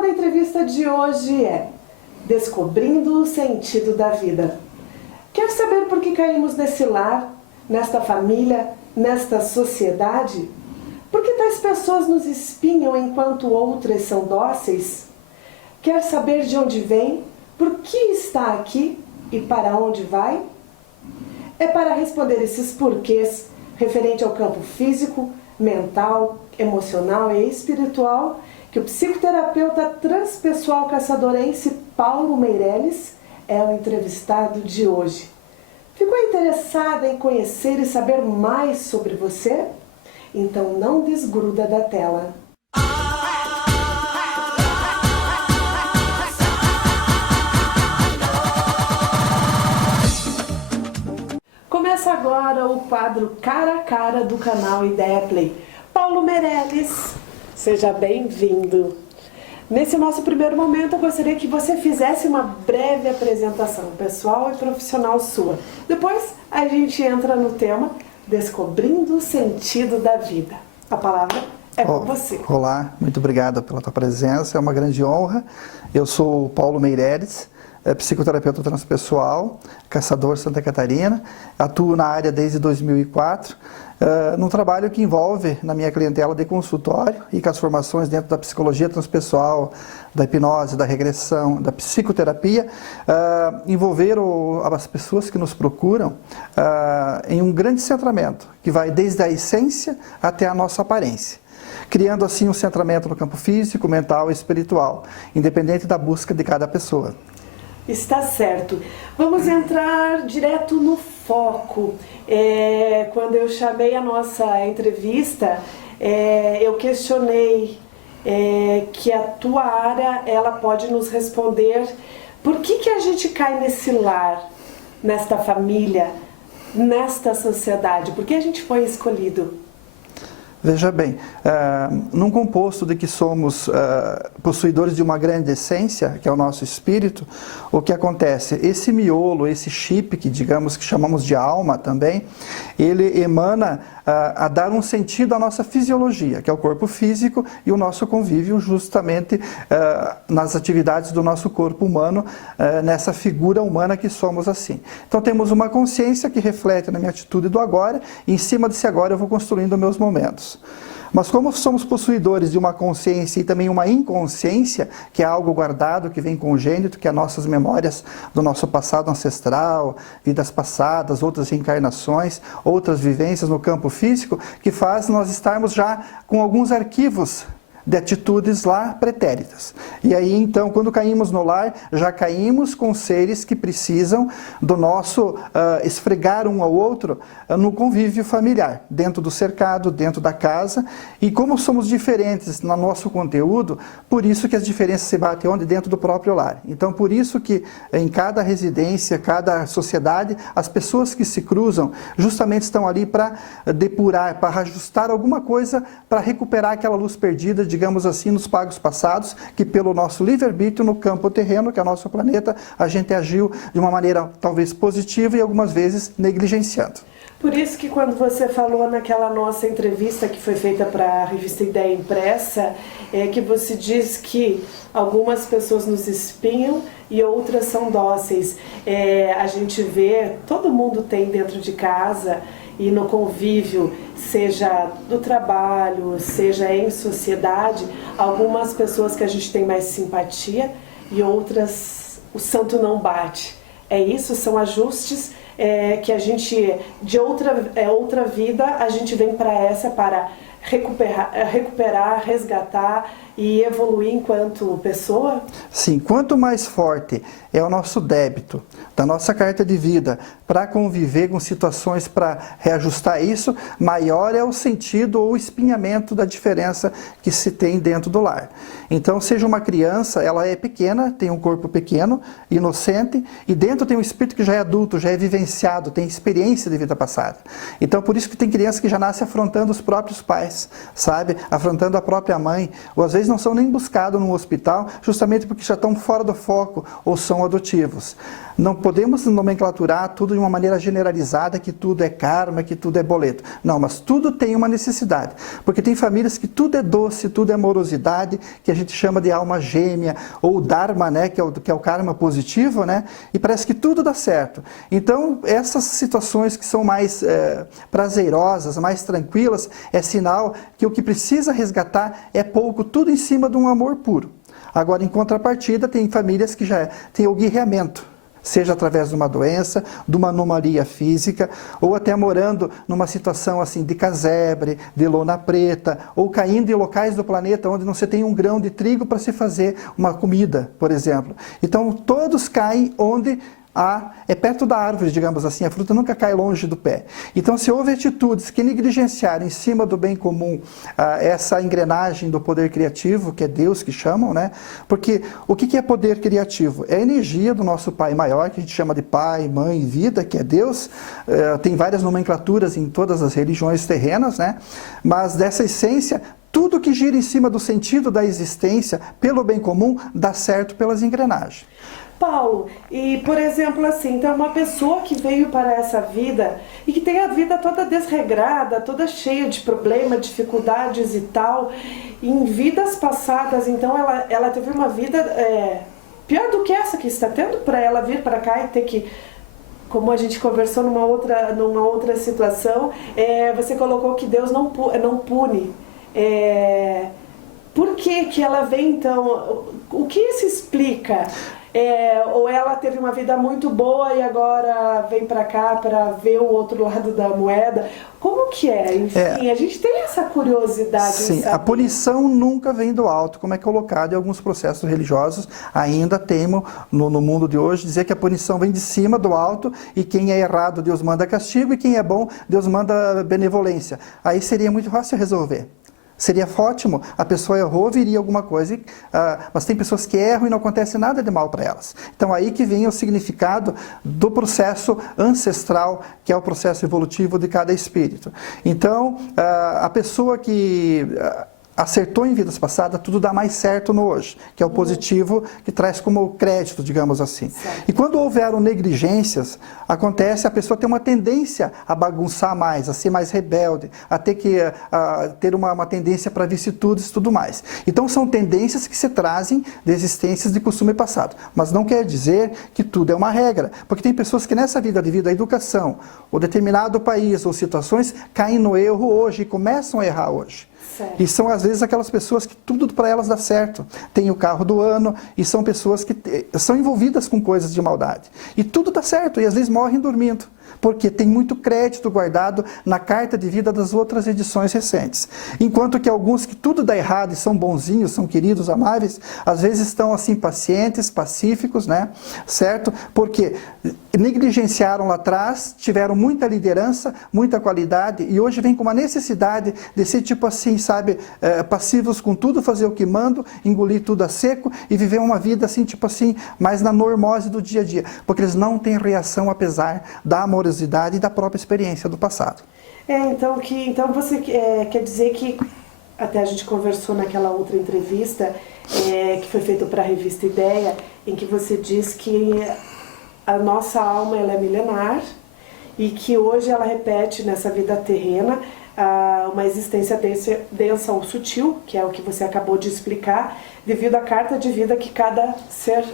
tema da entrevista de hoje é Descobrindo o Sentido da Vida. Quer saber por que caímos nesse lar, nesta família, nesta sociedade? Por que tais pessoas nos espinham enquanto outras são dóceis? Quer saber de onde vem, por que está aqui e para onde vai? É para responder esses porquês, referente ao campo físico, mental, emocional e espiritual, que o psicoterapeuta transpessoal caçadorense Paulo Meirelles é o entrevistado de hoje. Ficou interessada em conhecer e saber mais sobre você? Então não desgruda da tela. Começa agora o quadro Cara a Cara do canal Ideia Play. Paulo Meirelles, seja bem-vindo. Nesse nosso primeiro momento, eu gostaria que você fizesse uma breve apresentação pessoal e profissional sua. Depois, a gente entra no tema Descobrindo o Sentido da Vida. A palavra é com você. Olá, muito obrigado pela tua presença, é uma grande honra. Eu sou o Paulo Meirelles, psicoterapeuta transpessoal, caçador Santa Catarina, atuo na área desde 2004, num trabalho que envolve, na minha clientela de consultório e com as formações dentro da psicologia transpessoal, da hipnose, da regressão, da psicoterapia, envolver as pessoas que nos procuram em um grande centramento, que vai desde a essência até a nossa aparência, criando assim um centramento no campo físico, mental e espiritual, independente da busca de cada pessoa. Está certo. Vamos entrar direto no foco. Quando eu chamei a nossa entrevista, eu questionei que a tua área ela pode nos responder por que a gente cai nesse lar, nesta família, nesta sociedade, por que a gente foi escolhido? Veja bem, num composto de que somos possuidores de uma grande essência, que é o nosso espírito, o que acontece? Esse miolo, esse chip, que digamos que chamamos de alma também, ele emana a dar um sentido à nossa fisiologia, que é o corpo físico e o nosso convívio justamente nas atividades do nosso corpo humano, nessa figura humana que somos assim. Então temos uma consciência que reflete na minha atitude do agora, e em cima desse agora eu vou construindo meus momentos. Mas como somos possuidores de uma consciência e também uma inconsciência, que é algo guardado, que vem congênito, que é nossas memórias do nosso passado ancestral, vidas passadas, outras reencarnações, outras vivências no campo físico, que faz nós estarmos já com alguns arquivos de atitudes lá pretéritas. E aí então, quando caímos no lar, já caímos com seres que precisam do nosso esfregar um ao outro no convívio familiar, dentro do cercado, dentro da casa. E como somos diferentes no nosso conteúdo, por isso que as diferenças se batem onde? Dentro do próprio lar. Então, por isso que em cada residência, cada sociedade, as pessoas que se cruzam justamente estão ali para depurar, para ajustar alguma coisa, para recuperar aquela luz perdida, digamos assim, nos pagos passados, que pelo nosso livre-arbítrio no campo terreno, que é o nosso planeta, a gente agiu de uma maneira talvez positiva e algumas vezes negligenciando. Por isso que quando você falou naquela nossa entrevista que foi feita para a revista Ideia Impressa, que você diz que algumas pessoas nos espinham e outras são dóceis. A gente vê, todo mundo tem dentro de casa e no convívio, seja do trabalho, seja em sociedade, algumas pessoas que a gente tem mais simpatia e outras o santo não bate. É isso? São ajustes que a gente, de outra vida, a gente vem para essa para recuperar, resgatar e evoluir enquanto pessoa? Sim, quanto mais forte é o nosso débito da nossa carta de vida para conviver com situações para reajustar isso, maior é o sentido ou o espinhamento da diferença que se tem dentro do lar. Então, seja uma criança, ela é pequena, tem um corpo pequeno, inocente, e dentro tem um espírito que já é adulto, já é vivenciado, tem experiência de vida passada. Então, por isso que tem criança que já nasce afrontando os próprios pais, sabe? Afrontando a própria mãe, ou às vezes não são nem buscados no hospital, justamente porque já estão fora do foco ou são adotivos. Não podemos nomenclaturar tudo de uma maneira generalizada, que tudo é karma, que tudo é boleto. Não, mas tudo tem uma necessidade. Porque tem famílias que tudo é doce, tudo é amorosidade, que a gente chama de alma gêmea, ou dharma, né, que é o karma positivo, né, e parece que tudo dá certo. Então, essas situações que são mais prazerosas, mais tranquilas, é sinal que o que precisa resgatar é pouco, tudo em cima de um amor puro. Agora, em contrapartida, tem famílias que já têm o guerreamento, seja através de uma doença, de uma anomalia física, ou até morando numa situação assim de casebre, de lona preta, ou caindo em locais do planeta onde não se tem um grão de trigo para se fazer uma comida, por exemplo. Então, todos caem onde é perto da árvore, digamos assim, a fruta nunca cai longe do pé. Então, se houve atitudes que negligenciaram em cima do bem comum essa engrenagem do poder criativo, que é Deus que chamam, né? Porque o que é poder criativo? É a energia do nosso Pai maior, que a gente chama de Pai, Mãe, Vida, que é Deus. Tem várias nomenclaturas em todas as religiões terrenas, né? Mas dessa essência, tudo que gira em cima do sentido da existência, pelo bem comum, dá certo pelas engrenagens. Paulo, e por exemplo assim, então uma pessoa que veio para essa vida e que tem a vida toda desregrada, toda cheia de problemas, dificuldades e tal, em vidas passadas, então ela teve uma vida pior do que essa que está tendo, para ela vir para cá e ter que, como a gente conversou numa outra situação, você colocou que Deus não pune. Por que ela vem então? O que se explica? Ou ela teve uma vida muito boa e agora vem para cá para ver o outro lado da moeda? Como que é? Enfim, a gente tem essa curiosidade. Sim, a punição nunca vem do alto, como é colocado em alguns processos religiosos. Ainda temo, no mundo de hoje, dizer que a punição vem de cima, do alto, e quem é errado Deus manda castigo, e quem é bom Deus manda benevolência. Aí seria muito fácil resolver. Seria ótimo, a pessoa errou, viria alguma coisa, mas tem pessoas que erram e não acontece nada de mal para elas. Então aí que vem o significado do processo ancestral, que é o processo evolutivo de cada espírito. Então, a pessoa que acertou em vidas passadas, tudo dá mais certo no hoje, que é o positivo, que traz como crédito, digamos assim. Certo. E quando houveram negligências, acontece, a pessoa tem uma tendência a bagunçar mais, a ser mais rebelde, a ter uma tendência para vicissitudes e tudo mais. Então são tendências que se trazem de existências de costume passado, mas não quer dizer que tudo é uma regra, porque tem pessoas que nessa vida, devido à educação, ou determinado país, ou situações, caem no erro hoje e começam a errar hoje. Certo. E são às vezes aquelas pessoas que tudo para elas dá certo. Tem o carro do ano e são pessoas que são envolvidas com coisas de maldade. E tudo dá certo e às vezes morrem dormindo, porque tem muito crédito guardado na carta de vida das outras edições recentes. Enquanto que alguns que tudo dá errado e são bonzinhos, são queridos, amáveis, às vezes estão assim pacientes, pacíficos, né? Certo? Porque negligenciaram lá atrás, tiveram muita liderança, muita qualidade e hoje vem com uma necessidade de ser tipo assim, sabe, passivos com tudo, fazer o que mando, engolir tudo a seco e viver uma vida assim, tipo assim, mais na normose do dia a dia, porque eles não têm reação apesar da amorosidade e da própria experiência do passado. Então você quer dizer que, até a gente conversou naquela outra entrevista, que foi feita para a revista Ideia, em que você diz que a nossa alma ela é milenar e que hoje ela repete nessa vida terrena uma existência densa ou sutil, que é o que você acabou de explicar, devido à carta de vida que cada ser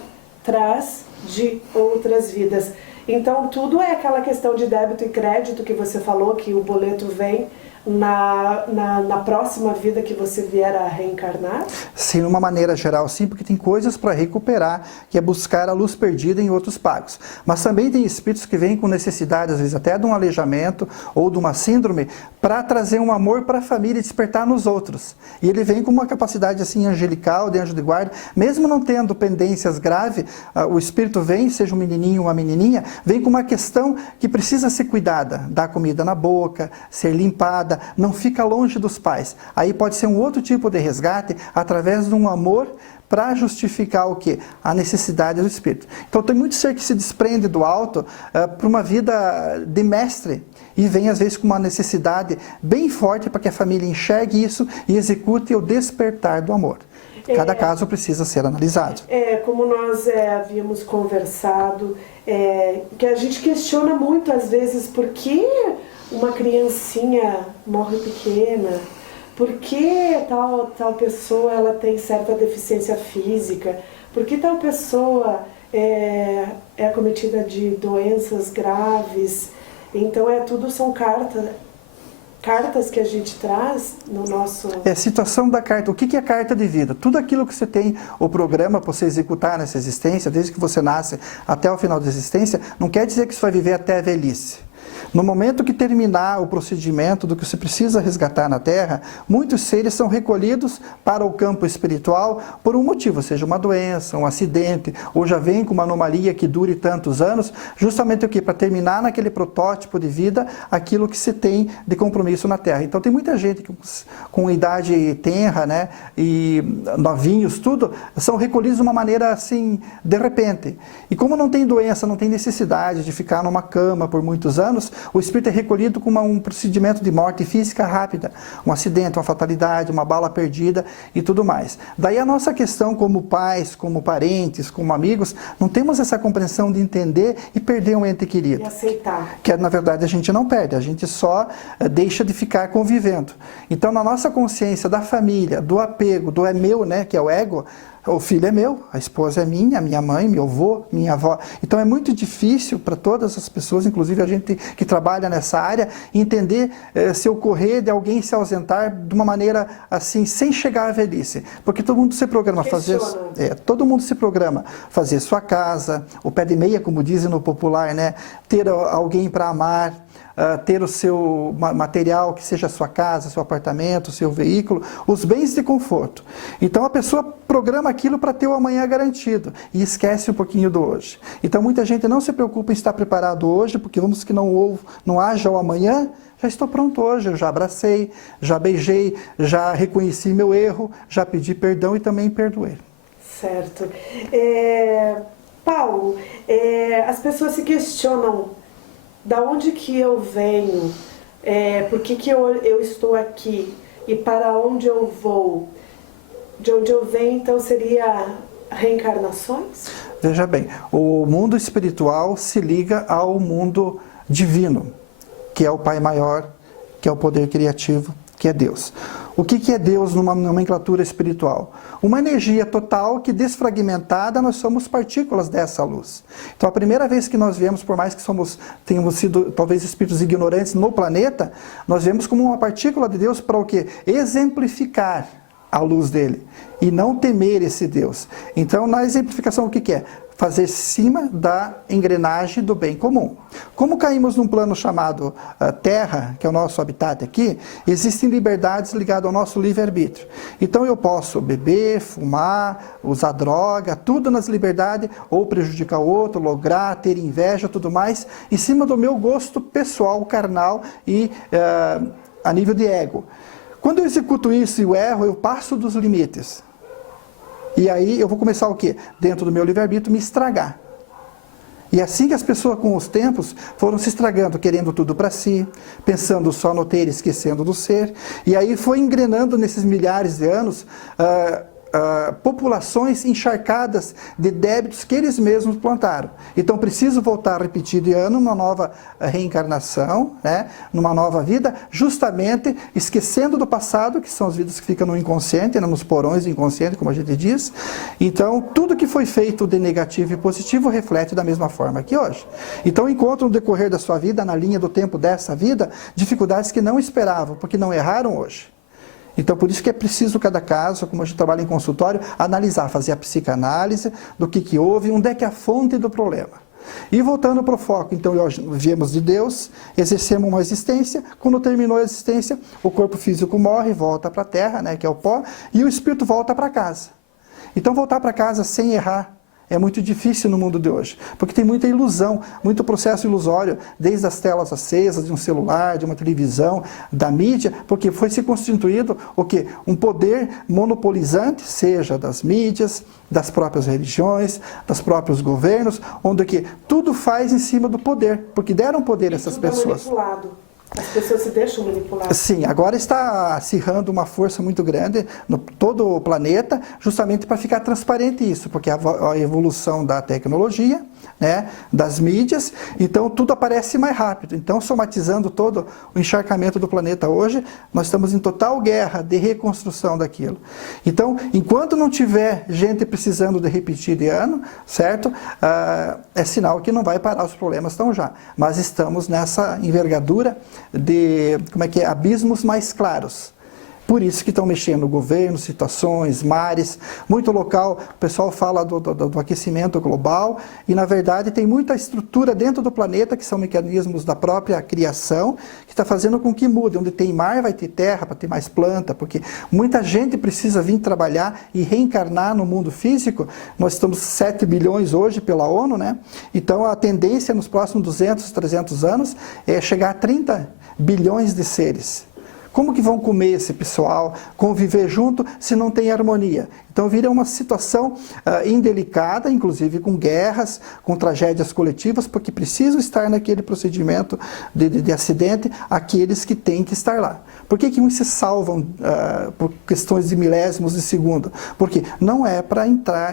traz de outras vidas. Então tudo é aquela questão de débito e crédito que você falou, que o boleto vem na próxima vida que você vier a reencarnar? Sim, de uma maneira geral, sim, porque tem coisas para recuperar, que é buscar a luz perdida em outros pagos. Mas também tem espíritos que vêm com necessidade, às vezes até de um aleijamento ou de uma síndrome, para trazer um amor para a família e despertar nos outros. E ele vem com uma capacidade assim angelical, de anjo de guarda, mesmo não tendo pendências graves, o espírito vem, seja um menininho ou uma menininha, vem com uma questão que precisa ser cuidada, dar comida na boca, ser limpada, não fica longe dos pais. Aí pode ser um outro tipo de resgate através de um amor para justificar o quê? A necessidade do espírito. Então tem muito ser que se desprende do alto para uma vida de mestre e vem às vezes com uma necessidade bem forte para que a família enxergue isso e execute o despertar do amor. Cada caso precisa ser analisado. Como nós havíamos conversado, que a gente questiona muito às vezes por que uma criancinha morre pequena, por que tal pessoa ela tem certa deficiência física, por que tal pessoa é acometida de doenças graves. Então tudo são cartas que a gente traz no nosso... Situação da carta. O que é carta de vida? Tudo aquilo que você tem, o programa para você executar nessa existência, desde que você nasce até o final da existência, não quer dizer que você vai viver até a velhice. No momento que terminar o procedimento do que você precisa resgatar na Terra, muitos seres são recolhidos para o campo espiritual por um motivo, seja uma doença, um acidente, ou já vem com uma anomalia que dure tantos anos, justamente o que? Para terminar naquele protótipo de vida aquilo que se tem de compromisso na Terra. Então tem muita gente que com idade tenra, né, e novinhos, tudo, são recolhidos de uma maneira assim, de repente. E como não tem doença, não tem necessidade de ficar numa cama por muitos anos, o espírito é recolhido com um procedimento de morte física rápida, um acidente, uma fatalidade, uma bala perdida e tudo mais. Daí a nossa questão como pais, como parentes, como amigos, não temos essa compreensão de entender e perder um ente querido. E aceitar. Que na verdade a gente não perde, a gente só deixa de ficar convivendo. Então na nossa consciência da família, do apego, do é meu, né, que é o ego, o filho é meu, a esposa é minha mãe, meu avô, minha avó. Então é muito difícil para todas as pessoas, inclusive a gente que trabalha nessa área, entender se ocorrer de alguém se ausentar de uma maneira assim, sem chegar à velhice. Porque todo mundo se programa a fazer... todo mundo se programa fazer sua casa, o pé de meia, como dizem no popular, né? Ter alguém para amar, ter o seu material, que seja a sua casa, seu apartamento, seu veículo, os bens de conforto. Então a pessoa programa aquilo para ter o amanhã garantido e esquece um pouquinho do hoje. Então muita gente não se preocupa em estar preparado hoje, porque vamos que não haja o amanhã, já estou pronto hoje, eu já abracei, já beijei, já reconheci meu erro, já pedi perdão e também perdoei. Certo. Paulo, as pessoas se questionam da onde que eu venho, por que eu estou aqui e para onde eu vou. De onde eu venho, então, seria reencarnações? Veja bem, o mundo espiritual se liga ao mundo divino, que é o Pai Maior, que é o poder criativo, que é Deus. O que é Deus numa nomenclatura espiritual? Uma energia total que, desfragmentada, nós somos partículas dessa luz. Então, a primeira vez que nós viemos, por mais que tenhamos sido, talvez, espíritos ignorantes no planeta, nós viemos como uma partícula de Deus para o quê? Exemplificar a luz dele e não temer esse Deus. Então, na exemplificação, o que é? Fazer cima da engrenagem do bem comum. Como caímos num plano chamado Terra, que é o nosso habitat aqui, existem liberdades ligadas ao nosso livre-arbítrio. Então eu posso beber, fumar, usar droga, tudo nas liberdades, ou prejudicar o outro, lograr, ter inveja, tudo mais, em cima do meu gosto pessoal, carnal e a nível de ego. Quando eu executo isso e eu erro, eu passo dos limites. E aí eu vou começar o quê? Dentro do meu livre-arbítrio, me estragar. E assim que as pessoas com os tempos foram se estragando, querendo tudo para si, pensando só no ter, esquecendo do ser. E aí foi engrenando nesses milhares de anos populações encharcadas de débitos que eles mesmos plantaram. Então preciso voltar a repetir de ano uma nova reencarnação, né, numa nova vida, justamente esquecendo do passado, que são as vidas que ficam no inconsciente, né, nos porões do inconsciente, como a gente diz. Então tudo que foi feito de negativo e positivo reflete da mesma forma aqui hoje. Então encontram no decorrer da sua vida, na linha do tempo dessa vida, dificuldades que não esperavam, porque não erraram hoje. Então, por isso que é preciso, cada caso, como a gente trabalha em consultório, analisar, fazer a psicanálise do que houve, onde é que é a fonte do problema. E voltando para o foco, então, nós viemos de Deus, exercemos uma existência, quando terminou a existência, o corpo físico morre, volta para a terra, né, que é o pó, e o espírito volta para casa. Então, voltar para casa sem errar, é muito difícil no mundo de hoje, porque tem muita ilusão, muito processo ilusório, desde as telas acesas de um celular, de uma televisão, da mídia, porque foi se constituído o quê? Um poder monopolizante, seja das mídias, das próprias religiões, dos próprios governos, onde o quê? Tudo faz em cima do poder, porque deram poder a essas pessoas. Manipulado. As pessoas se deixam manipular. Sim, agora está acirrando uma força muito grande no todo o planeta, justamente para ficar transparente isso, porque a evolução da tecnologia, né, das mídias, então tudo aparece mais rápido. Então, somatizando todo o encharcamento do planeta hoje, nós estamos em total guerra de reconstrução daquilo. Então, enquanto não tiver gente precisando de repetir de ano, certo? É sinal que não vai parar, os problemas estão já. Mas estamos nessa envergadura de, abismos mais claros. Por isso que estão mexendo no governo, situações, mares, muito local, o pessoal fala do aquecimento global e, na verdade, tem muita estrutura dentro do planeta, que são mecanismos da própria criação, que está fazendo com que mude. Onde tem mar, vai ter terra, para ter mais planta, porque muita gente precisa vir trabalhar e reencarnar no mundo físico. Nós estamos 7 bilhões hoje pela ONU, né? Então, a tendência nos próximos 200, 300 anos é chegar a 30 bilhões de seres. Como que vão comer esse pessoal, conviver junto, se não tem harmonia? Então vira uma situação indelicada, inclusive com guerras, com tragédias coletivas, porque precisam estar naquele procedimento de acidente aqueles que têm que estar lá. Por que uns se salvam por questões de milésimos de segundo? Porque não é para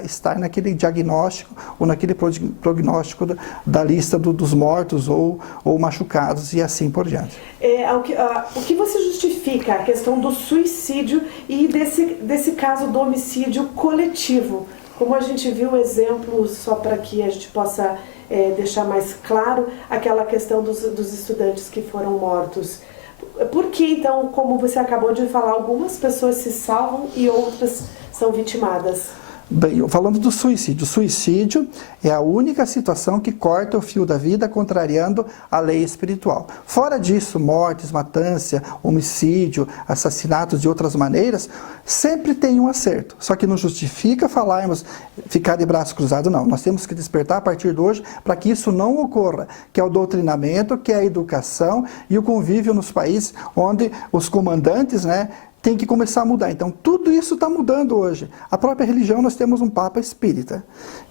estar naquele diagnóstico ou naquele prognóstico da lista dos mortos ou machucados e assim por diante. O que você justifica a questão do suicídio e desse caso do homicídio coletivo? Como a gente viu o exemplo, só para que a gente possa deixar mais claro, aquela questão dos estudantes que foram mortos. Por que, então, como você acabou de falar, algumas pessoas se salvam e outras são vitimadas? Bem, falando do suicídio, o suicídio é a única situação que corta o fio da vida, contrariando a lei espiritual. Fora disso, mortes, matança, homicídio, assassinatos de outras maneiras, sempre tem um acerto. Só que não justifica ficar de braço cruzado, não. Nós temos que despertar a partir de hoje para que isso não ocorra, que é o doutrinamento, que é a educação e o convívio nos países onde os comandantes, né, tem que começar a mudar. Então, tudo isso está mudando hoje. A própria religião, nós temos um Papa espírita,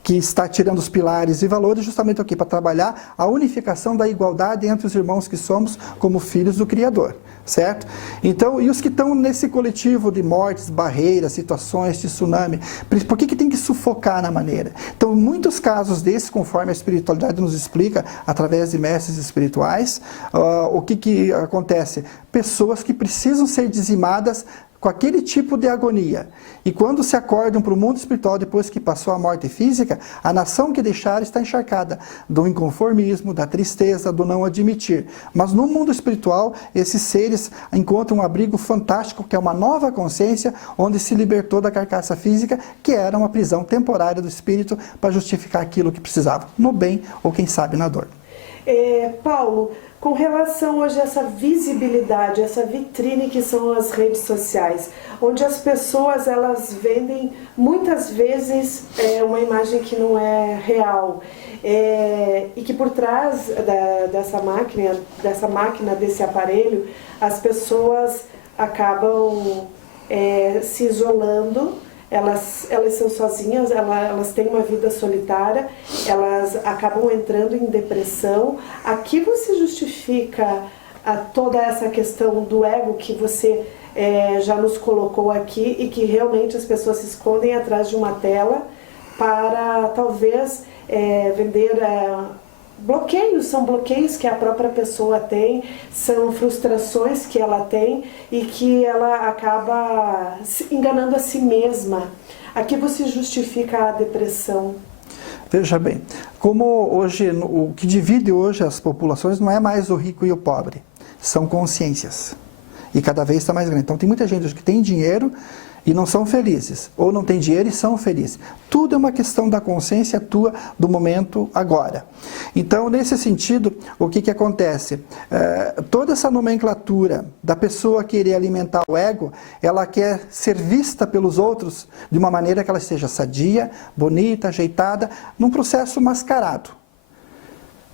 que está tirando os pilares e valores justamente aqui para trabalhar a unificação da igualdade entre os irmãos que somos como filhos do Criador, certo? Então, e os que estão nesse coletivo de mortes, barreiras, situações de tsunami, por que tem que sufocar na maneira? Então, muitos casos desses, conforme a espiritualidade nos explica, através de mestres espirituais, o que acontece? Pessoas que precisam ser dizimadas com aquele tipo de agonia. E quando se acordam para o mundo espiritual, depois que passou a morte física, a nação que deixaram está encharcada do inconformismo, da tristeza, do não admitir. Mas no mundo espiritual, esses seres encontram um abrigo fantástico, que é uma nova consciência, onde se libertou da carcaça física, que era uma prisão temporária do espírito, para justificar aquilo que precisava, no bem ou quem sabe na dor. Paulo, com relação hoje a essa visibilidade, essa vitrine que são as redes sociais, onde as pessoas elas vendem muitas vezes uma imagem que não é real, e que por trás dessa máquina, desse aparelho, as pessoas acabam se isolando. Elas são sozinhas, elas têm uma vida solitária, elas acabam entrando em depressão. Aqui você justifica toda essa questão do ego que você já nos colocou aqui e que realmente as pessoas se escondem atrás de uma tela para talvez vender... bloqueios, são bloqueios que a própria pessoa tem, são frustrações que ela tem e que ela acaba enganando a si mesma. Aqui você justifica a depressão. Veja bem, como hoje, o que divide hoje as populações não é mais o rico e o pobre, são consciências. E cada vez está mais grande. Então tem muita gente hoje que tem dinheiro e não são felizes, ou não tem dinheiro e são felizes. Tudo é uma questão da consciência tua do momento agora. Então, nesse sentido, o que acontece? Toda essa nomenclatura da pessoa querer alimentar o ego, ela quer ser vista pelos outros de uma maneira que ela seja sadia, bonita, ajeitada, num processo mascarado.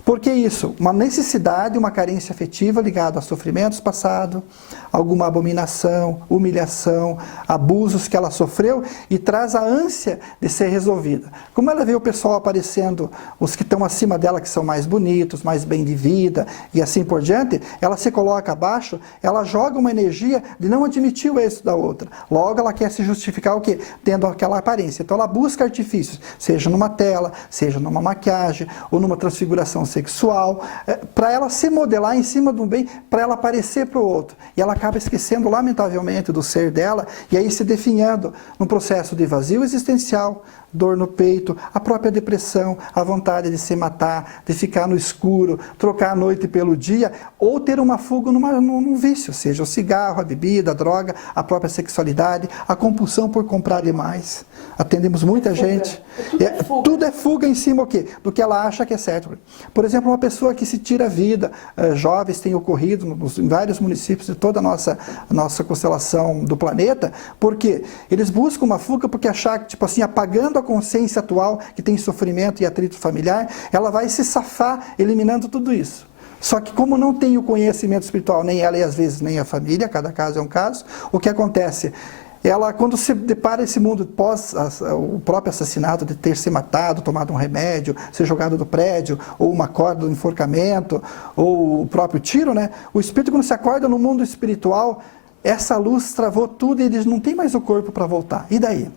Por que isso? Uma necessidade, uma carência afetiva ligada a sofrimentos passados, alguma abominação, humilhação, abusos que ela sofreu e traz a ânsia de ser resolvida. Como ela vê o pessoal aparecendo, os que estão acima dela, que são mais bonitos, mais bem de vida e assim por diante, ela se coloca abaixo, ela joga uma energia de não admitir o êxito da outra. Logo ela quer se justificar o quê? Tendo aquela aparência. Então ela busca artifícios, seja numa tela, seja numa maquiagem ou numa transfiguração sexual, para ela se modelar em cima de um bem, para ela aparecer para o outro. E ela acaba esquecendo, lamentavelmente, do ser dela, e aí se definhando num processo de vazio existencial, dor no peito, a própria depressão, a vontade de se matar, de ficar no escuro, trocar a noite pelo dia, ou ter uma fuga num vício, seja o cigarro, a bebida, a droga, a própria sexualidade, a compulsão por comprar demais. Atendemos muita gente. Tudo é fuga em cima o quê? Do que ela acha que é certo. Por exemplo, uma pessoa que se tira a vida, jovens têm ocorrido em vários municípios de toda a nossa constelação do planeta, porque eles buscam uma fuga porque achar que, tipo assim, apagando a consciência atual, que tem sofrimento e atrito familiar, ela vai se safar eliminando tudo isso. Só que como não tem o conhecimento espiritual, nem ela e às vezes nem a família, cada caso é um caso, o que acontece? Ela, quando se depara esse mundo pós o próprio assassinato, de ter se matado, tomado um remédio, ser jogado do prédio, ou uma corda do enforcamento, ou o próprio tiro, né? O espírito, quando se acorda no mundo espiritual, essa luz travou tudo e eles não têm mais o corpo para voltar. E daí?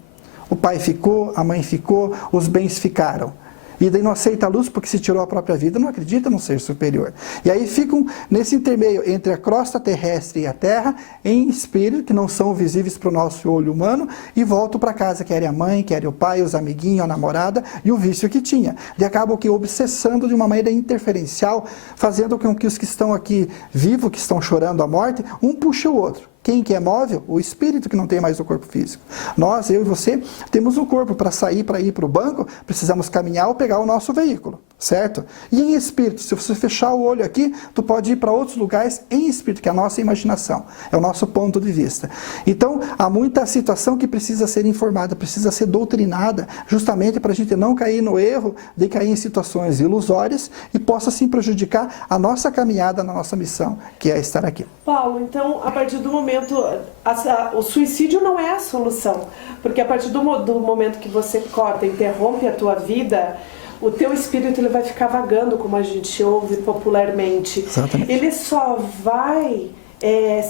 O pai ficou, a mãe ficou, os bens ficaram. E daí não aceita a luz porque se tirou a própria vida, não acredita no ser superior. E aí ficam nesse intermeio entre a crosta terrestre e a terra, em espírito, que não são visíveis para o nosso olho humano, e voltam para casa, querem a mãe, querem o pai, os amiguinhos, a namorada e o vício que tinha. E acabam que obsessando de uma maneira interferencial, fazendo com que os que estão aqui vivos, que estão chorando a morte, um puxe o outro. Quem que é móvel? O espírito, que não tem mais o corpo físico. Nós, eu e você, temos um corpo. Para sair, para ir para o banco, precisamos caminhar ou pegar o nosso veículo, certo? E em espírito, se você fechar o olho aqui, tu pode ir para outros lugares em espírito, que é a nossa imaginação, é o nosso ponto de vista. Então, há muita situação que precisa ser informada, precisa ser doutrinada, justamente para a gente não cair no erro de cair em situações ilusórias e possa, assim, prejudicar a nossa caminhada na nossa missão, que é estar aqui. Paulo, então, a partir do momento, o suicídio não é a solução, porque a partir do momento que você corta, interrompe a tua vida, o teu espírito ele vai ficar vagando, como a gente ouve popularmente. Exatamente. Ele só vai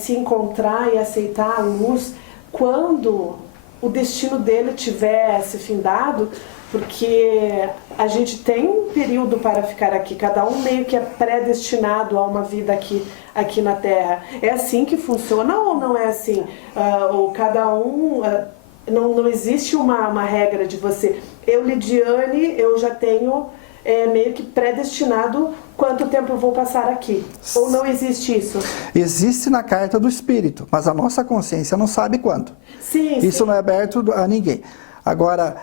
se encontrar e aceitar a luz quando o destino dele tiver se findado, porque a gente tem um período para ficar aqui, cada um meio que é predestinado a uma vida aqui na Terra. É assim que funciona ou não é assim? Ou cada um... não existe uma regra de você... Eu, Lidiane, eu já tenho meio que predestinado quanto tempo eu vou passar aqui. Ou não existe isso? Existe na carta do espírito, mas a nossa consciência não sabe quanto. Sim, isso não é aberto a ninguém. Agora,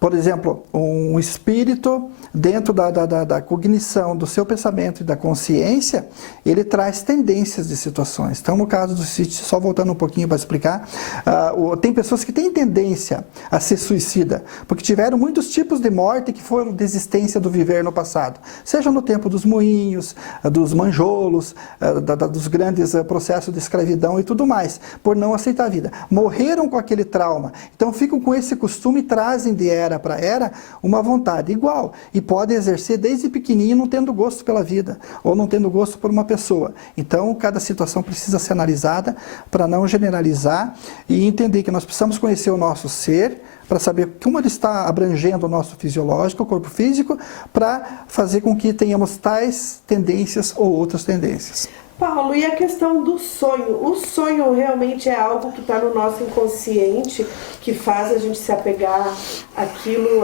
por exemplo, um espírito, dentro da cognição, do seu pensamento e da consciência, ele traz tendências de situações. Então, no caso do suicídio, só voltando um pouquinho para explicar, tem pessoas que têm tendência a ser suicida, porque tiveram muitos tipos de morte que foram desistência do viver no passado. Seja no tempo dos moinhos, dos manjolos, dos grandes processos de escravidão e tudo mais, por não aceitar a vida. Morreram com aquele trauma. Então, ficam com esse costume e trazem de era para era uma vontade igual e pode exercer desde pequenininho não tendo gosto pela vida ou não tendo gosto por uma pessoa. Então cada situação precisa ser analisada para não generalizar e entender que nós precisamos conhecer o nosso ser para saber como ele está abrangendo o nosso fisiológico, o corpo físico, para fazer com que tenhamos tais tendências ou outras tendências. Paulo, e a questão do sonho? O sonho realmente é algo que está no nosso inconsciente, que faz a gente se apegar àquilo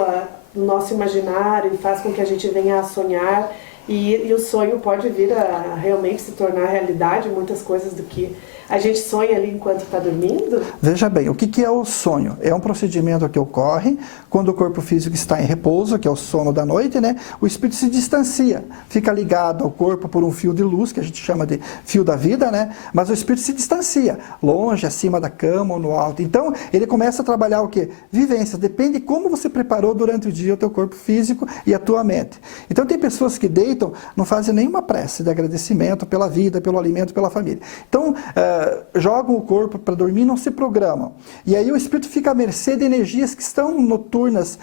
no nosso imaginário e faz com que a gente venha a sonhar. E o sonho pode vir a realmente se tornar realidade, muitas coisas do que A gente sonha ali enquanto está dormindo? Veja bem, o que é o sonho? É um procedimento que ocorre quando o corpo físico está em repouso, que é o sono da noite, né? O espírito se distancia, fica ligado ao corpo por um fio de luz, que a gente chama de fio da vida, né? Mas o espírito se distancia, longe, acima da cama ou no alto. Então, ele começa a trabalhar o quê? Vivências. Depende de como você preparou durante o dia o teu corpo físico e a tua mente. Então, tem pessoas que deitam, não fazem nenhuma prece de agradecimento pela vida, pelo alimento, pela família. Então, jogam o corpo para dormir e não se programam. E aí o espírito fica à mercê de energias que estão noturnas,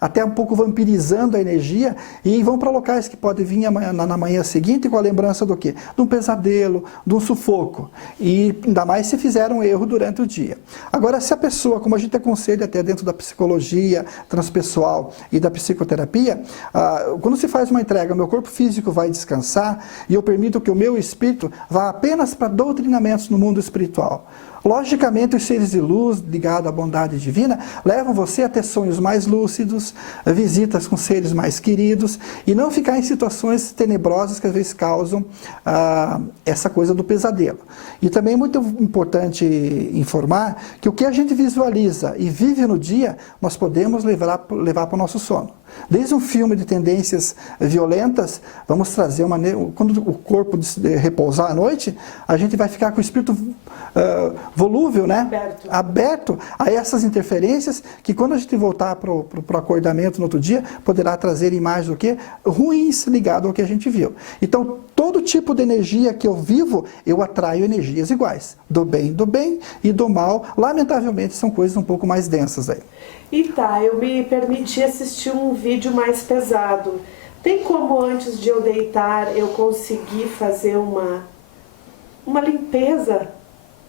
até um pouco vampirizando a energia, e vão para locais que podem vir na manhã seguinte com a lembrança do quê? De um pesadelo, de um sufoco. E ainda mais se fizeram um erro durante o dia. Agora, se a pessoa, como a gente aconselha até dentro da psicologia transpessoal e da psicoterapia, quando se faz uma entrega, meu corpo físico vai descansar e eu permito que o meu espírito vá apenas para doutrinamento no mundo espiritual. Logicamente, os seres de luz, ligados à bondade divina, levam você a ter sonhos mais lúcidos, visitas com seres mais queridos, e não ficar em situações tenebrosas que às vezes causam essa coisa do pesadelo. E também é muito importante informar que o que a gente visualiza e vive no dia, nós podemos levar para o nosso sono. Desde um filme de tendências violentas, vamos trazer quando o corpo repousar à noite, a gente vai ficar com o espírito volúvel, né? Aberto a essas interferências, que quando a gente voltar para o acordamento no outro dia, poderá trazer imagens do quê? Ruins ligado ao que a gente viu. Então, todo tipo de energia que eu vivo, eu atraio energias iguais. Do bem e do mal, lamentavelmente, são coisas um pouco mais densas aí. E tá, eu me permiti assistir um vídeo mais pesado. Tem como antes de eu deitar eu conseguir fazer uma limpeza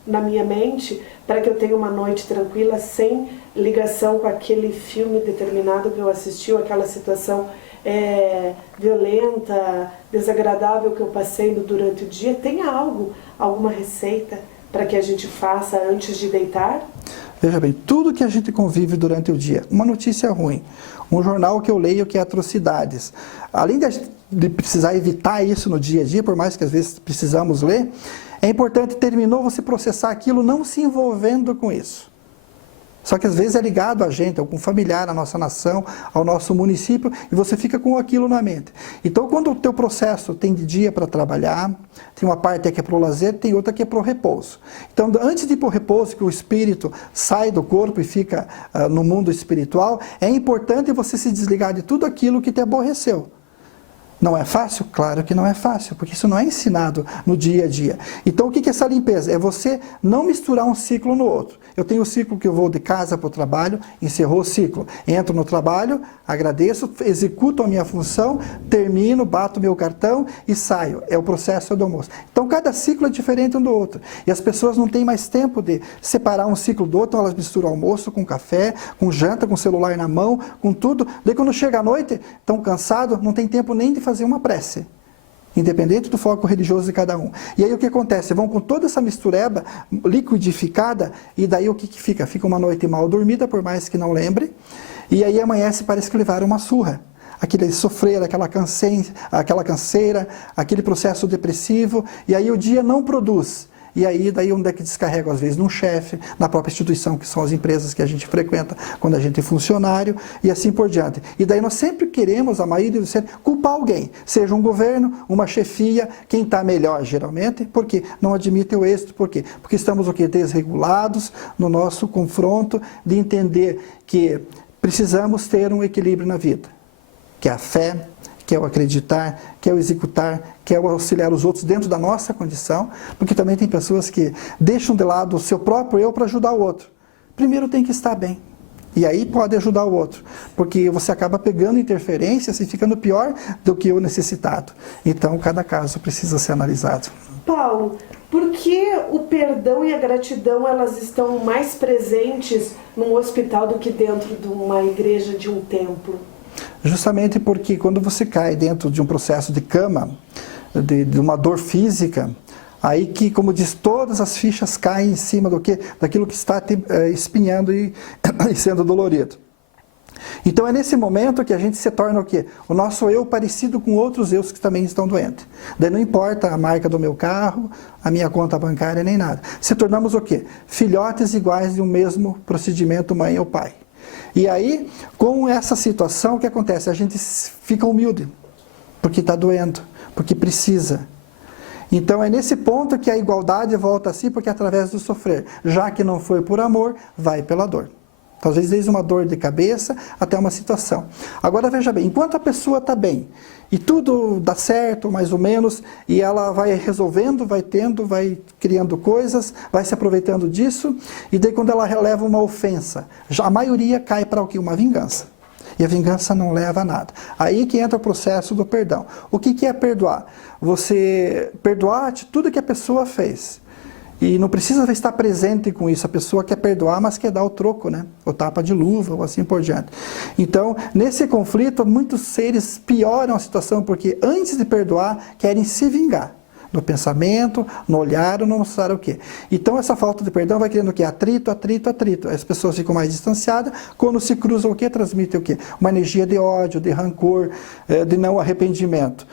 na minha mente para que eu tenha uma noite tranquila sem ligação com aquele filme determinado que eu assisti, ou aquela situação violenta, desagradável que eu passei durante o dia? Tem alguma receita para que a gente faça antes de deitar? Veja bem, tudo que a gente convive durante o dia, uma notícia ruim, um jornal que eu leio que é atrocidades, além de precisar evitar isso no dia a dia, por mais que às vezes precisamos ler, é importante, terminou, você processar aquilo não se envolvendo com isso. Só que às vezes é ligado a gente, algum familiar, à nossa nação, ao nosso município, e você fica com aquilo na mente. Então, quando o teu processo tem de dia para trabalhar, tem uma parte que é para o lazer, tem outra que é para o repouso. Então, antes de ir para o repouso, que o espírito sai do corpo e fica no mundo espiritual, é importante você se desligar de tudo aquilo que te aborreceu. Não é fácil? Claro que não é fácil, porque isso não é ensinado no dia a dia. Então, o que é essa limpeza? É você não misturar um ciclo no outro. Eu tenho o ciclo que eu vou de casa para o trabalho, encerrou o ciclo. Entro no trabalho, agradeço, executo a minha função, termino, bato meu cartão e saio. É o processo do almoço. Então, cada ciclo é diferente um do outro. E as pessoas não têm mais tempo de separar um ciclo do outro, então elas misturam almoço com café, com janta, com celular na mão, com tudo. Daí, quando chega a noite, estão cansados, não tem tempo nem de fazer uma prece, independente do foco religioso de cada um. E aí o que acontece? Vão com toda essa mistureba liquidificada, e daí o que fica? Fica uma noite mal dormida, por mais que não lembre, e aí amanhece, parece que levaram uma surra. Aquele sofrer, aquela canseira, aquele processo depressivo, e aí o dia não produz. E aí, daí onde é que descarrega? Às vezes num chefe, na própria instituição, que são as empresas que a gente frequenta quando a gente é funcionário, e assim por diante. E daí nós sempre queremos, a maioria dos culpar alguém, seja um governo, uma chefia, quem está melhor geralmente, porque não admite o êxito. Por quê? Porque estamos o quê? Desregulados no nosso confronto de entender que precisamos ter um equilíbrio na vida, que é a fé, que é o acreditar, que é o executar, que é o auxiliar os outros dentro da nossa condição, porque também tem pessoas que deixam de lado o seu próprio eu para ajudar o outro. Primeiro tem que estar bem, e aí pode ajudar o outro, porque você acaba pegando interferências e ficando pior do que o necessitado. Então, cada caso precisa ser analisado. Paulo, por que o perdão e a gratidão elas estão mais presentes num hospital do que dentro de uma igreja, de um templo? Justamente porque quando você cai dentro de um processo de cama, de uma dor física, aí que, como diz, todas as fichas caem em cima daquilo que está te espinhando e sendo dolorido. Então é nesse momento que a gente se torna o quê? O nosso eu parecido com outros eus que também estão doentes. Daí não importa a marca do meu carro, a minha conta bancária, nem nada. Se tornamos o quê? Filhotes iguais de um mesmo procedimento mãe ou pai. E aí, com essa situação, o que acontece? A gente fica humilde, porque está doendo, porque precisa. Então é nesse ponto que a igualdade volta a si, porque é através do sofrer. Já que não foi por amor, vai pela dor. Então, às vezes, desde uma dor de cabeça até uma situação. Agora, veja bem, enquanto a pessoa está bem, e tudo dá certo, mais ou menos, e ela vai resolvendo, vai tendo, vai criando coisas, vai se aproveitando disso, e daí quando ela releva uma ofensa, já a maioria cai para o quê? Uma vingança. E a vingança não leva a nada. Aí que entra o processo do perdão. O que é perdoar? Você perdoar a atitude que a pessoa fez. E não precisa estar presente com isso. A pessoa quer perdoar, mas quer dar o troco, né? O tapa de luva, ou assim por diante. Então, nesse conflito, muitos seres pioram a situação, porque antes de perdoar, querem se vingar. No pensamento, no olhar, ou não mostrar o quê. Então, essa falta de perdão vai criando o quê? Atrito, atrito, atrito. As pessoas ficam mais distanciadas. Quando se cruzam o quê? Transmitem o quê? Uma energia de ódio, de rancor, de não arrependimento.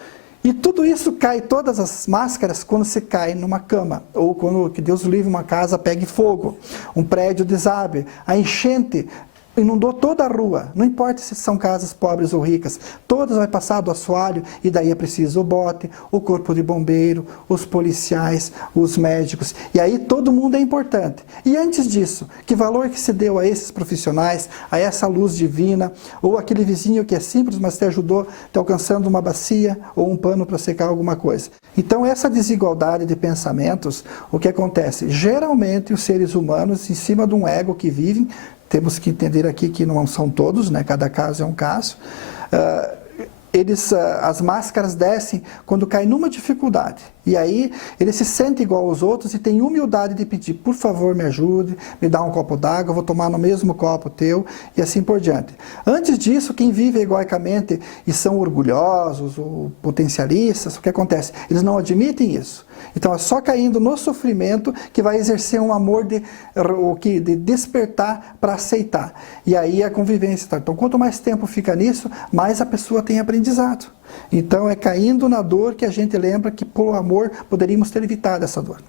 E tudo isso cai, todas as máscaras, quando se cai numa cama, ou quando, que Deus livre, uma casa pegue fogo, um prédio desabe, a enchente inundou toda a rua, não importa se são casas pobres ou ricas, todas vai passar do assoalho, e daí é preciso o bote, o corpo de bombeiro, os policiais, os médicos, e aí todo mundo é importante. E antes disso, que valor que se deu a esses profissionais, a essa luz divina, ou aquele vizinho que é simples, mas te ajudou, te alcançando uma bacia ou um pano para secar alguma coisa. Então essa desigualdade de pensamentos, o que acontece? Geralmente os seres humanos, em cima de um ego que vivem, temos que entender aqui que não são todos, né? Cada caso é um caso. As máscaras descem quando cai numa dificuldade. E aí ele se sente igual aos outros e tem humildade de pedir, por favor, me ajude, me dá um copo d'água, eu vou tomar no mesmo copo teu, e assim por diante. Antes disso, quem vive egoicamente e são orgulhosos ou potencialistas, o que acontece? Eles não admitem isso. Então é só caindo no sofrimento que vai exercer um amor de despertar para aceitar. E aí a convivência. Então quanto mais tempo fica nisso, mais a pessoa tem aprendizado. Então é caindo na dor que a gente lembra que por amor poderíamos ter evitado essa dor.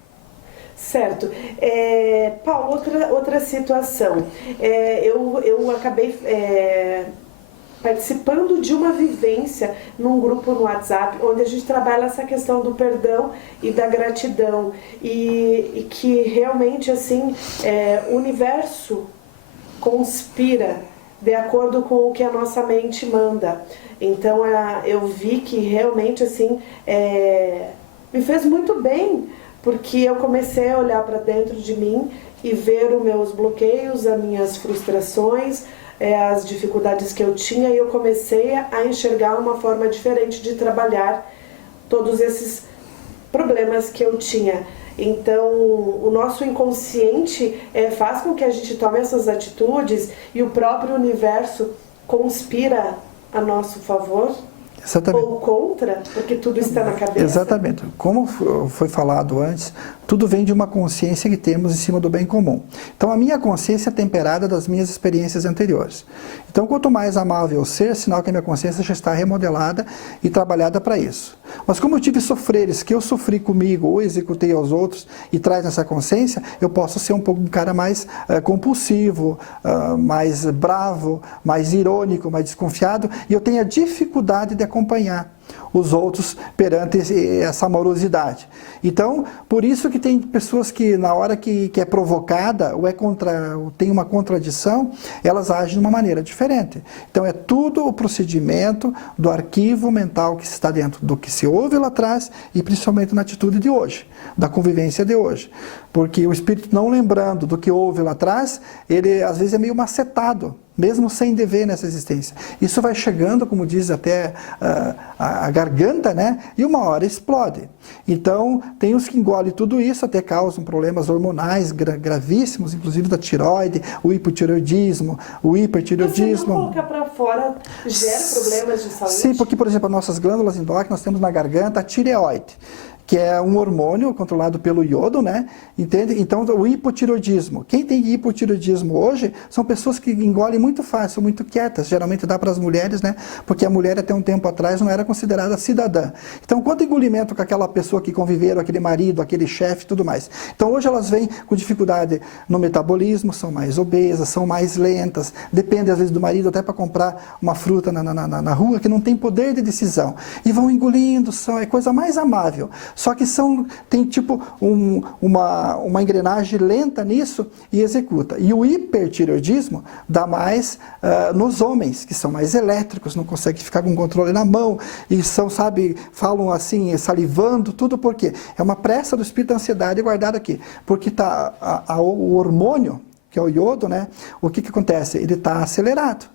Certo. Paulo, outra situação. Eu acabei participando de uma vivência num grupo no WhatsApp, onde a gente trabalha essa questão do perdão e da gratidão, e que realmente assim o universo conspira de acordo com o que a nossa mente manda. Então eu vi que realmente assim me fez muito bem, porque eu comecei a olhar para dentro de mim e ver os meus bloqueios, as minhas frustrações, as dificuldades que eu tinha, e eu comecei a enxergar uma forma diferente de trabalhar todos esses problemas que eu tinha. Então, o nosso inconsciente faz com que a gente tome essas atitudes, e o próprio universo conspira a nosso favor. Exatamente. Ou contra, porque tudo está na cabeça. Exatamente. Como foi falado antes, tudo vem de uma consciência que temos em cima do bem comum. Então a minha consciência é temperada das minhas experiências anteriores. Então quanto mais amável eu ser, sinal que a minha consciência já está remodelada e trabalhada para isso. Mas como eu tive sofreres que eu sofri comigo ou executei aos outros e traz essa consciência, eu posso ser um cara mais compulsivo, mais bravo, mais irônico, mais desconfiado, e eu tenho a dificuldade de acompanhar os outros perante essa amorosidade. Então, por isso que tem pessoas que na hora que é provocada ou tem uma contradição, elas agem de uma maneira diferente. Então é tudo o procedimento do arquivo mental que está dentro do que se houve lá atrás, e principalmente na atitude de hoje, da convivência de hoje. Porque o espírito, não lembrando do que houve lá atrás, ele às vezes é meio macetado, mesmo sem dever nessa existência. Isso vai chegando, como diz, até a garganta, né? E uma hora explode. Então, tem os que engolem tudo isso, até causam problemas hormonais gravíssimos, inclusive da tireoide, o hipotireoidismo, o hipertireoidismo. Você não colocar para fora gera problemas de saúde? Sim, porque, por exemplo, as nossas glândulas endócrinas, nós temos na garganta a tireoide, que é um hormônio controlado pelo iodo, né? Entende? Então, o hipotireoidismo. Quem tem hipotireoidismo hoje são pessoas que engolem muito fácil, são muito quietas. Geralmente dá para as mulheres, né? Porque a mulher até um tempo atrás não era considerada cidadã. Então, quanto engolimento com aquela pessoa que conviveram, aquele marido, aquele chefe e tudo mais. Então, hoje elas vêm com dificuldade no metabolismo, são mais obesas, são mais lentas. Depende, às vezes, do marido até para comprar uma fruta na rua, que não tem poder de decisão. E vão engolindo, é coisa mais amável. Só que tem tipo uma engrenagem lenta nisso e executa. E o hipertireoidismo dá mais nos homens, que são mais elétricos, não conseguem ficar com o controle na mão, e falam assim, salivando, tudo por quê? É uma pressa do espírito da ansiedade guardada aqui. Porque o hormônio, que é o iodo, né? O que acontece? Ele está acelerado.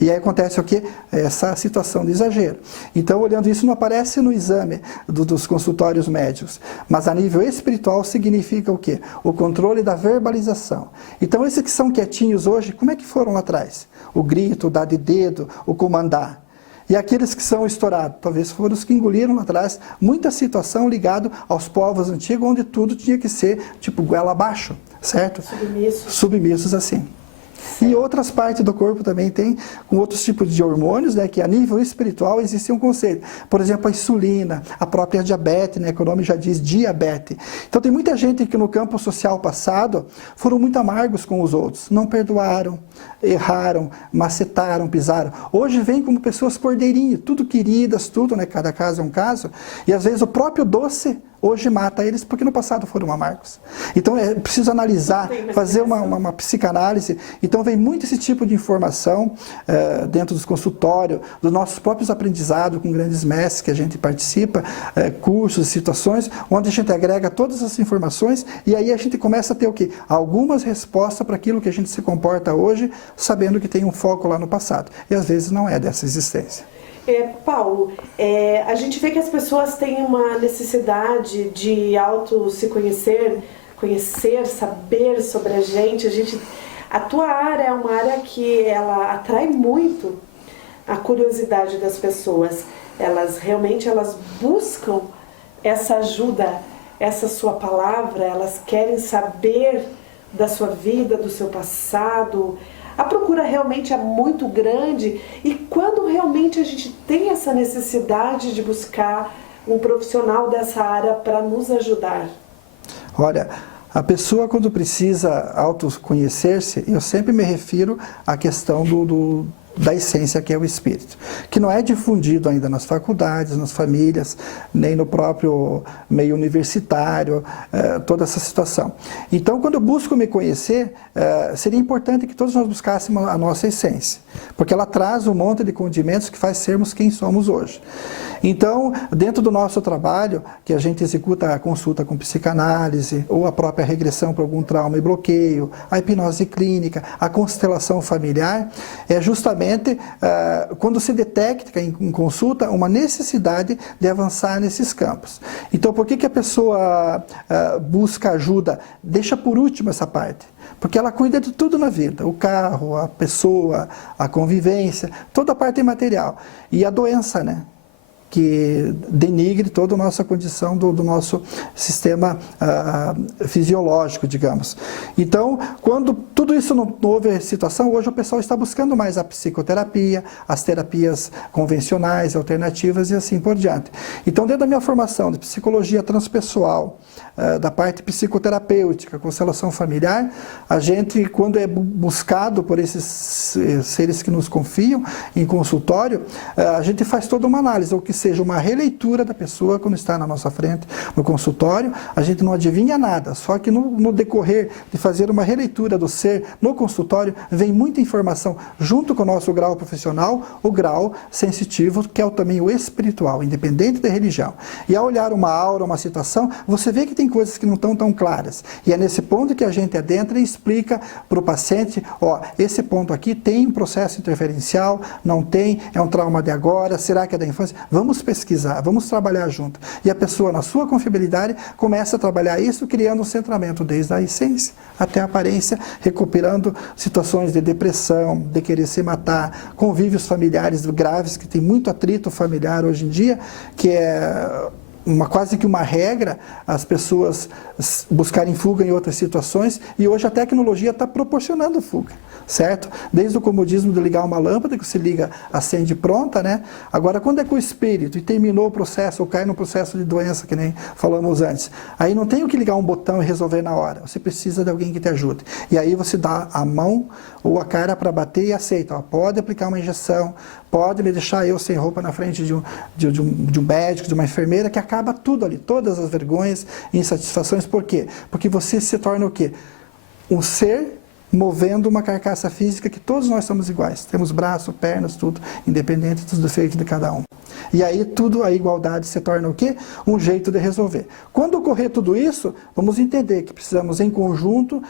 E aí acontece o quê? Essa situação de exagero. Então, olhando isso, não aparece no exame dos consultórios médicos. Mas a nível espiritual significa o quê? O controle da verbalização. Então, esses que são quietinhos hoje, como é que foram lá atrás? O grito, o dar de dedo, o comandar. E aqueles que são estourados, talvez foram os que engoliram lá atrás muita situação ligada aos povos antigos, onde tudo tinha que ser tipo goela abaixo, certo? Submissos assim. E outras partes do corpo também tem com outros tipos de hormônios, né, que a nível espiritual existe um conceito. Por exemplo, a insulina, a própria diabetes, né, que o nome já diz diabetes. Então tem muita gente que no campo social passado foram muito amargos com os outros, não perdoaram, erraram, macetaram, pisaram. Hoje vem como pessoas cordeirinhas, tudo queridas, tudo, né, cada caso é um caso. E às vezes o próprio doce hoje mata eles porque no passado foram amargos. Então é preciso analisar, fazer uma psicanálise. Então vem muito esse tipo de informação dentro dos consultórios, dos nossos próprios aprendizados com grandes mestres que a gente participa, cursos, situações, onde a gente agrega todas essas informações e aí a gente começa a ter o quê? Algumas respostas para aquilo que a gente se comporta hoje, sabendo que tem um foco lá no passado. E às vezes não é dessa existência. Paulo, a gente vê que as pessoas têm uma necessidade de se conhecer, saber sobre a gente. A tua área é uma área que ela atrai muito a curiosidade das pessoas. Elas buscam essa ajuda, essa sua palavra, elas querem saber da sua vida, do seu passado. A procura realmente é muito grande e quando realmente a gente tem essa necessidade de buscar um profissional dessa área para nos ajudar? Olha, a pessoa quando precisa autoconhecer-se, eu sempre me refiro à questão da essência que é o espírito, que não é difundido ainda nas faculdades, nas famílias, nem no próprio meio universitário, toda essa situação. Então, quando eu busco me conhecer, seria importante que todos nós buscássemos a nossa essência, porque ela traz um monte de condimentos que faz sermos quem somos hoje. Então, dentro do nosso trabalho, que a gente executa a consulta com psicanálise, ou a própria regressão para algum trauma e bloqueio, a hipnose clínica, a constelação familiar, é justamente quando se detecta em consulta uma necessidade de avançar nesses campos. Então, por que a pessoa busca ajuda? Deixa por último essa parte. Porque ela cuida de tudo na vida, o carro, a pessoa, a convivência, toda a parte material. E a doença, né? Que denigre toda a nossa condição do nosso sistema fisiológico, digamos. Então, quando tudo isso não houve situação, hoje o pessoal está buscando mais a psicoterapia, as terapias convencionais, alternativas e assim por diante. Então, dentro da minha formação de psicologia transpessoal, da parte psicoterapêutica, constelação familiar, a gente, quando é buscado por esses seres que nos confiam em consultório, a gente faz toda uma análise, ou que seja uma releitura da pessoa quando está na nossa frente no consultório. A gente não adivinha nada, só que no decorrer de fazer uma releitura do ser no consultório, vem muita informação junto com o nosso grau profissional, o grau sensitivo, que é também o espiritual, independente da religião. E ao olhar uma aura, uma situação, você vê que tem coisas que não estão tão claras. E é nesse ponto que a gente adentra e explica para o paciente, esse ponto aqui tem um processo interferencial, não tem, é um trauma de agora, será que é da infância? Vamos pesquisar, vamos trabalhar junto. E a pessoa, na sua confiabilidade, começa a trabalhar isso, criando um centramento desde a essência até a aparência, recuperando situações de depressão, de querer se matar, convívios familiares graves, que tem muito atrito familiar hoje em dia, que é quase que uma regra as pessoas buscarem fuga em outras situações, e hoje a tecnologia está proporcionando fuga, certo? Desde o comodismo de ligar uma lâmpada, que você liga, acende pronta, né? Agora, quando é com o espírito e terminou o processo, ou cai no processo de doença, que nem falamos antes, aí não tem o que ligar um botão e resolver na hora, você precisa de alguém que te ajude. E aí você dá a mão ou a cara para bater e aceita, ó, pode aplicar uma injeção, pode me deixar eu sem roupa na frente de um médico, de uma enfermeira, que acaba tudo ali, todas as vergonhas e insatisfações. Por quê? Porque você se torna o quê? Um ser movendo uma carcaça física que todos nós somos iguais. Temos braços, pernas, tudo, independente dos defeitos de cada um. E aí tudo, a igualdade se torna o quê? Um jeito de resolver. Quando ocorrer tudo isso, vamos entender que precisamos em conjunto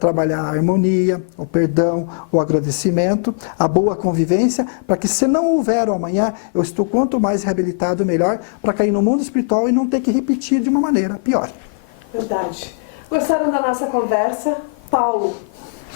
trabalhar a harmonia, o perdão, o agradecimento, a boa convivência, para que se não houver o amanhã, eu estou quanto mais reabilitado, melhor, para cair no mundo espiritual e não ter que repetir de uma maneira pior. Verdade. Gostaram da nossa conversa? Paulo,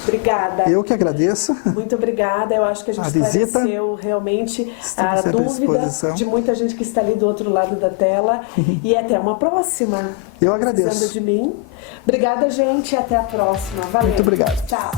obrigada. Eu que agradeço. Muito obrigada. Eu acho que a gente esclareceu realmente a dúvida de muita gente que está ali do outro lado da tela. E até uma próxima. Eu agradeço. Precisando de mim. Obrigada, gente. E até a próxima. Valeu. Muito obrigado. Tchau.